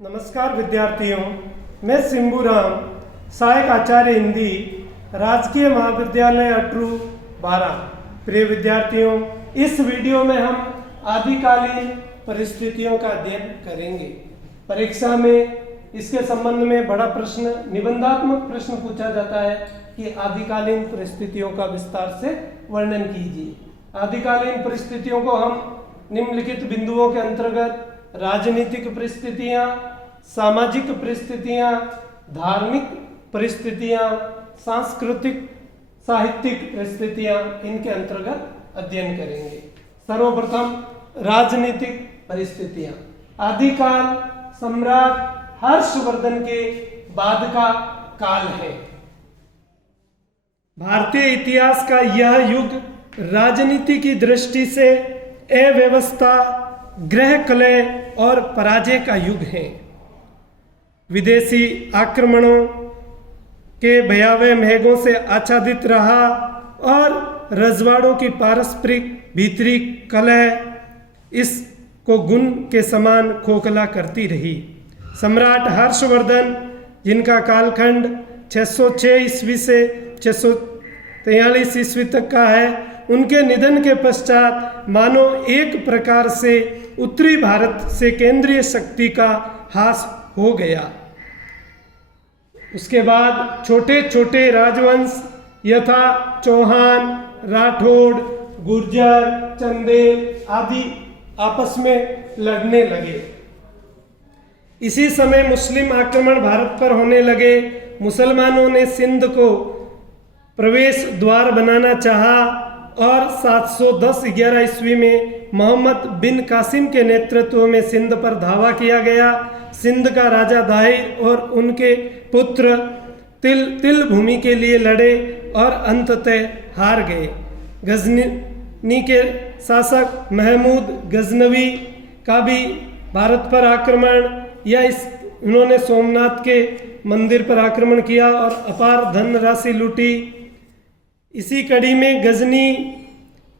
नमस्कार विद्यार्थियों, मैं सिंबूराम, सहायक आचार्य हिंदी, राजकीय महाविद्यालय अटरू 12। प्रिय विद्यार्थियों, इस वीडियो में हम आदिकालीन परिस्थितियों का अध्ययन करेंगे। परीक्षा में इसके संबंध में बड़ा प्रश्न, निबंधात्मक प्रश्न पूछा जाता है कि आदिकालीन परिस्थितियों का विस्तार से वर्णन कीजिए। आदिकालीन परिस्थितियों को हम निम्नलिखित बिंदुओं के अंतर्गत राजनीतिक परिस्थितियां, सामाजिक परिस्थितियां, धार्मिक परिस्थितियां, सांस्कृतिक साहित्यिक परिस्थितियां, इनके अंतर्गत अध्ययन करेंगे। सर्वप्रथम राजनीतिक परिस्थितियां। आदिकाल सम्राट हर्षवर्धन के बाद का काल है। भारतीय इतिहास का यह युग राजनीति की दृष्टि से अव्यवस्था, ग्रह कलह और पराजय का युग है। विदेशी आक्रमणों के भयावह मेघों से आच्छादित रहा और रजवाड़ों की पारस्परिक भीतरी कलह इसको गुण के समान खोखला करती रही। सम्राट हर्षवर्धन, जिनका कालखंड 606 ईस्वी से 643 ईस्वी तक का है, उनके निधन के पश्चात मानो एक प्रकार से उत्तरी भारत से केंद्रीय शक्ति का ह्रास हो गया। उसके बाद छोटे छोटे राजवंश यथा चौहान, राठौड़, गुर्जर, चंदेल आदि आपस में लड़ने लगे। इसी समय मुस्लिम आक्रमण भारत पर होने लगे। मुसलमानों ने सिंध को प्रवेश द्वार बनाना चाहा और 710-11 ईस्वी में मोहम्मद बिन कासिम के नेतृत्व में सिंध पर धावा किया गया। सिंध का राजा दाहिर और उनके पुत्र तिल भूमि के लिए लड़े और अंततः हार गए। गजनी के शासक महमूद गजनवी का भी भारत पर आक्रमण या उन्होंने सोमनाथ के मंदिर पर आक्रमण किया और अपार धनराशि लूटी। इसी कड़ी में गजनी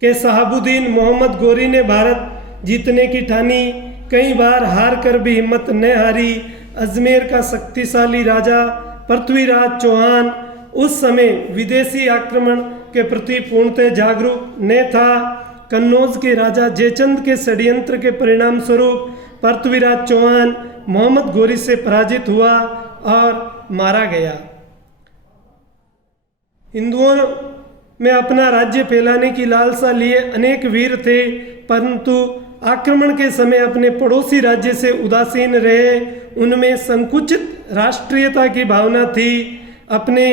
के शहाबुद्दीन मोहम्मद गोरी ने भारत जीतने की ठानी। कई बार हार कर भी हिम्मत न हारी। अजमेर का शक्तिशाली राजा पृथ्वीराज चौहान उस समय विदेशी आक्रमण के प्रति पूर्णतः जागरूक न था। कन्नौज के राजा जयचंद के षड्यंत्र के परिणाम स्वरूप पृथ्वीराज चौहान मोहम्मद गोरी से पराजित हुआ और मारा गया। हिंदुओं में अपना राज्य फैलाने की लालसा लिए अनेक वीर थे, परंतु आक्रमण के समय अपने पड़ोसी राज्य से उदासीन रहे। उनमें संकुचित राष्ट्रीयता की भावना थी। अपने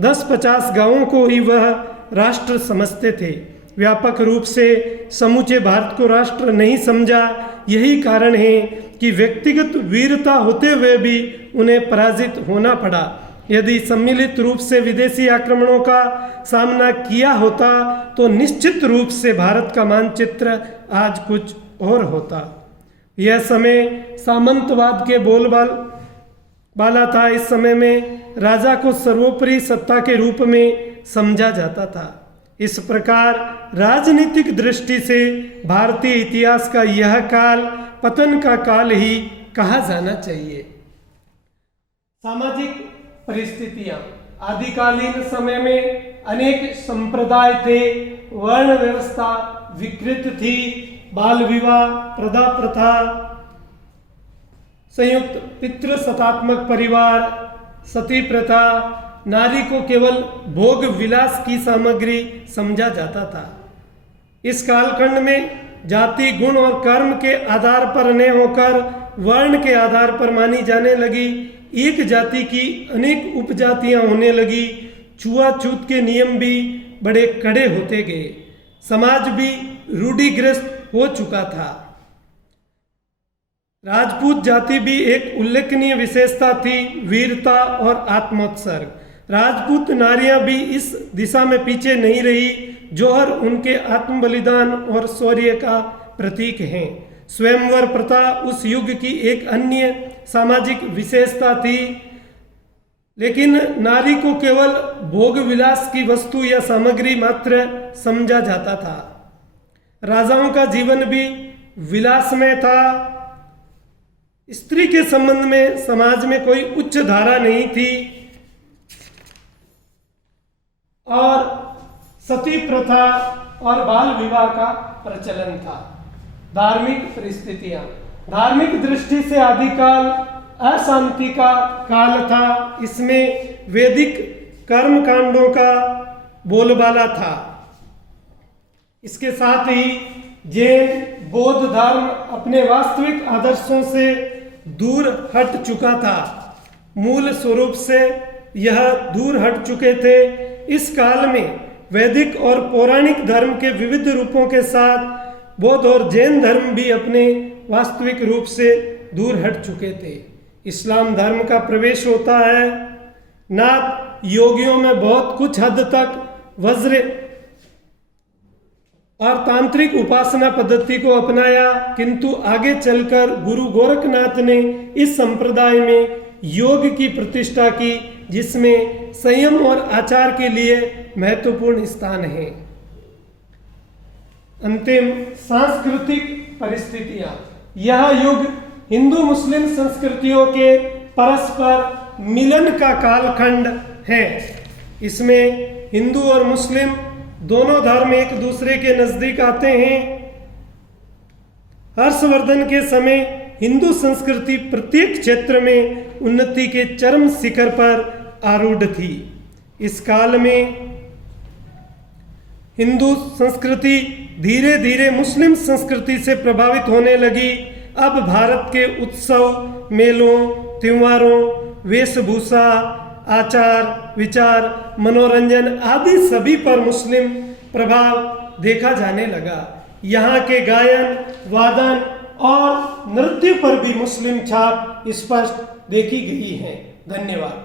10-50 गांवों को ही वह राष्ट्र समझते थे। व्यापक रूप से समूचे भारत को राष्ट्र नहीं समझा। यही कारण है कि व्यक्तिगत वीरता होते हुए भी उन्हें पराजित होना पड़ा। यदि सम्मिलित रूप से विदेशी आक्रमणों का सामना किया होता तो निश्चित रूप से भारत का मानचित्र आज कुछ और होता। यह समय सामंतवाद के बोलबाला था। इस समय में राजा को सर्वोपरि सत्ता के रूप में समझा जाता था। इस प्रकार राजनीतिक दृष्टि से भारतीय इतिहास का यह काल पतन का काल ही कहा जाना चाहिए। सामाजिक परिस्थितियां। आदिकालीन समय में अनेक संप्रदाय थे। वर्ण व्यवस्था विकृत थी। बाल विवाह, प्रदा प्रथा, संयुक्त पितृसत्तात्मक परिवार, सती प्रथा, नारी को केवल भोग विलास की सामग्री समझा जाता था। इस कालखंड में जाति, गुण और कर्म के आधार पर न होकर वर्ण के आधार पर मानी जाने लगी। एक जाति की अनेक उपजातियां होने लगी। छुआछूत के नियम भी बड़े कड़े होते गए। समाज भी रूढ़िग्रस्त हो चुका था। राजपूत जाति भी एक उल्लेखनीय विशेषता थी, वीरता और आत्मोत्सर्ग। राजपूत नारियां भी इस दिशा में पीछे नहीं रही। जौहर उनके आत्म बलिदान और शौर्य का प्रतीक हैं। स्वयंवर प्रथा उस युग की एक अन्य सामाजिक विशेषता थी, लेकिन नारी को केवल भोग विलास की वस्तु या सामग्री मात्र समझा जाता था। राजाओं का जीवन भी विलासमय था। स्त्री के संबंध में समाज में कोई उच्च धारा नहीं थी और सती प्रथा और बाल विवाह का प्रचलन था। धार्मिक परिस्थितियां, धार्मिक दृष्टि से आदिकाल अशांति का काल था। इसमें वैदिक कर्म कांडों का बोलबाला था। इसके साथ ही जैन बौद्ध धर्म अपने वास्तविक आदर्शों से दूर हट चुका था। मूल स्वरूप से यह दूर हट चुके थे। इस काल में वैदिक और पौराणिक धर्म के विविध रूपों के साथ बौद्ध और जैन धर्म भी अपने वास्तविक रूप से दूर हट चुके थे। इस्लाम धर्म का प्रवेश होता है। नाथ योगियों में बहुत कुछ हद तक वज्र और तांत्रिक उपासना पद्धति को अपनाया, किंतु आगे चलकर गुरु गोरखनाथ ने इस संप्रदाय में योग की प्रतिष्ठा की, जिसमें संयम और आचार के लिए महत्वपूर्ण स्थान है। अंतिम, सांस्कृतिक परिस्थितियां। यह युग हिंदू मुस्लिम संस्कृतियों के परस्पर मिलन का कालखंड है। इसमें हिंदू और मुस्लिम दोनों धर्म एक दूसरे के नजदीक आते हैं। हर्षवर्धन के समय हिंदू संस्कृति प्रत्येक क्षेत्र में उन्नति के चरम शिखर पर आरूढ़ थी। इस काल में हिंदू संस्कृति धीरे धीरे मुस्लिम संस्कृति से प्रभावित होने लगी। अब भारत के उत्सव, मेलों, त्योहारों, वेशभूषा, आचार विचार, मनोरंजन आदि सभी पर मुस्लिम प्रभाव देखा जाने लगा। यहाँ के गायन, वादन और नृत्य पर भी मुस्लिम छाप स्पष्ट देखी गई है। धन्यवाद।